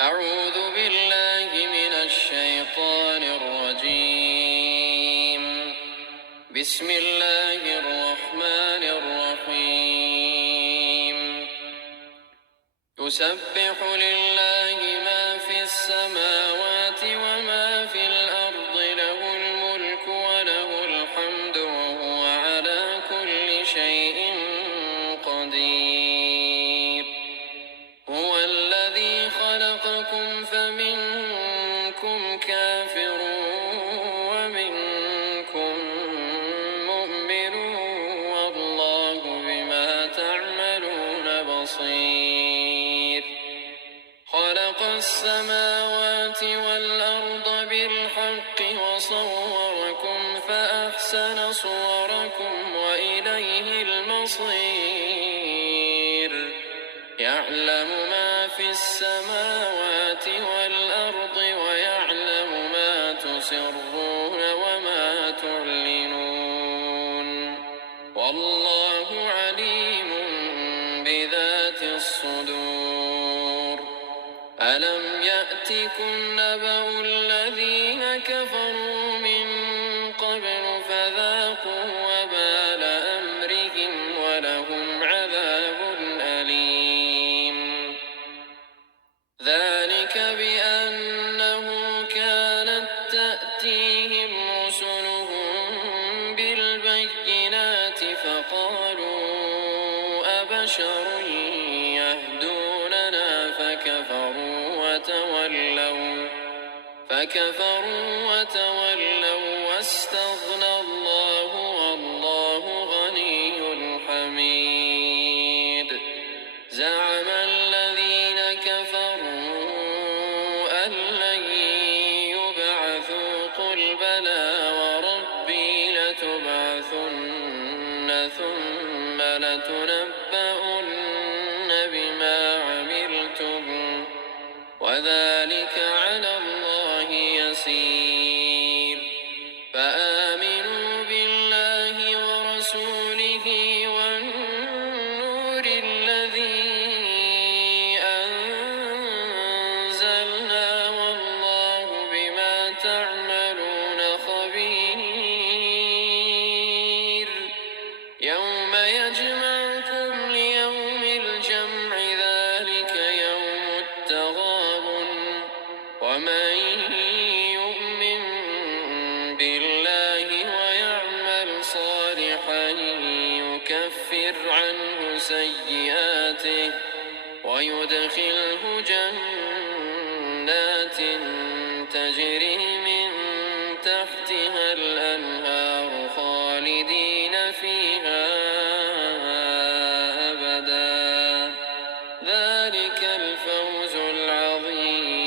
أعوذ بالله من الشيطان الرجيم. بسم الله الرحمن الرحيم. يسبح لله ما في السماوات وما في الأرض، له الملك وله الحمد وهو على كل شيء قدير. هو الذي خلقكم فمنكم كافر ومنكم مؤمن، والله بما تعملون بصير. خلق السماوات والأرض بالحق وصوركم فأحسن صوركم وإليه المصير. يعلم ما في السماوات والأرض ويعلم ما تسرون وما تعلنون، والله عليم بذات الصدور. ألم يأتكم نبأ الذين كفروا من قبل فذاقوا وبال أمرهم ولهم عذاب أليم. ذلك بأنه كانت تأتيهم رسلهم بالبينات فقالوا أبشر يهدوننا فكفروا وتولوا واستغنى الله والله غني حميد. زعم الذين كفروا أن لن يبعثوا قل بلى وربي لتبعثن ثم لتنبؤن بما عملتم وذلك على الله يسير. فآمنوا بالله ورسوله والنور الذي أنزلنا والله بما تعملون خبير. يوم يجمعكم ليوم الجمع ذلك يوم التغابن، ومن يؤمن بالله ويعمل صالحا يكفر عنه سيئاته ويدخله جنات تجري من تحتها الأنهار خالدين فيها أبدا. ذلك الفوز العظيم.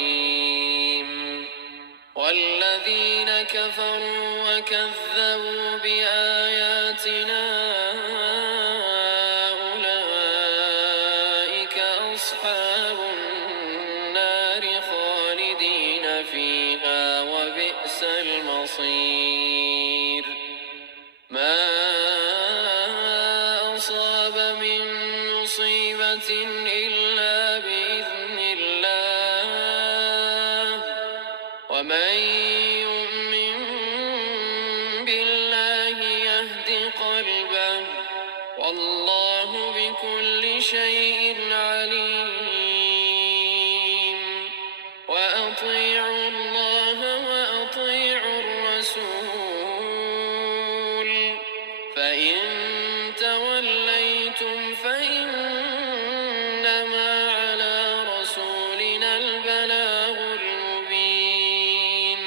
والذين كفروا وكذبوا بآياتنا أولئك أصحاب النار خالدين فيها وبئس المصير. ما أصاب من مصيبة إلا بإذن الله، ومن يؤمن بالله يهد قلبه، والله بكل شيء عليم. وأطيعوا الله وأطيعوا الرسول، فإن توليتم فإنما على رسولنا البلاغ المبين.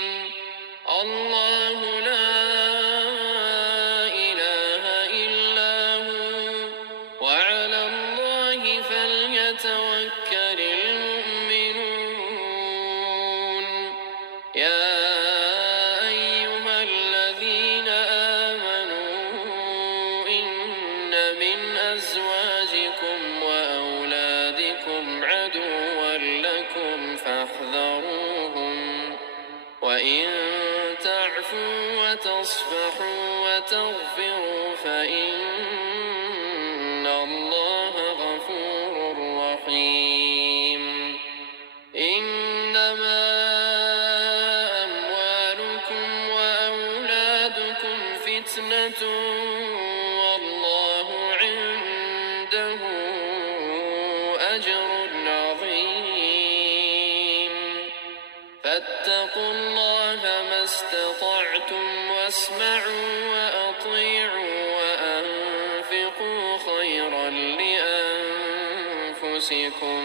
الله لا إله إلا هو، وعلى الله فليتوكل المؤمنون. يا أيها الذين آمنوا إن من أزواجكم وأولادكم عدوا لكم فاحذروهم، وإن تعفوا وتصفحوا وتغفروا فإن الله غفور رحيم. إن أجر عظيم. فاتقوا الله ما استطعتم واسمعوا وأطيعوا وأنفقوا خيرا لأنفسكم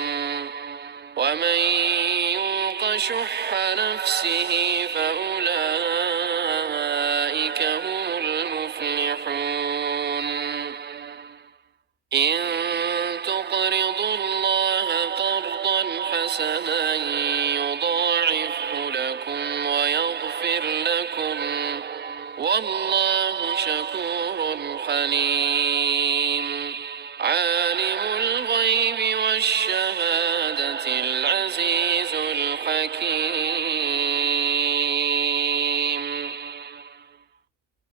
ومن يوق شح نفسه فأولئك هم المفلحون. إن تقرضوا الله قرضا حسنا يضاعفه لكم ويغفر لكم والله شكور حليم. عالم الغيب والشهادة العزيز الحكيم.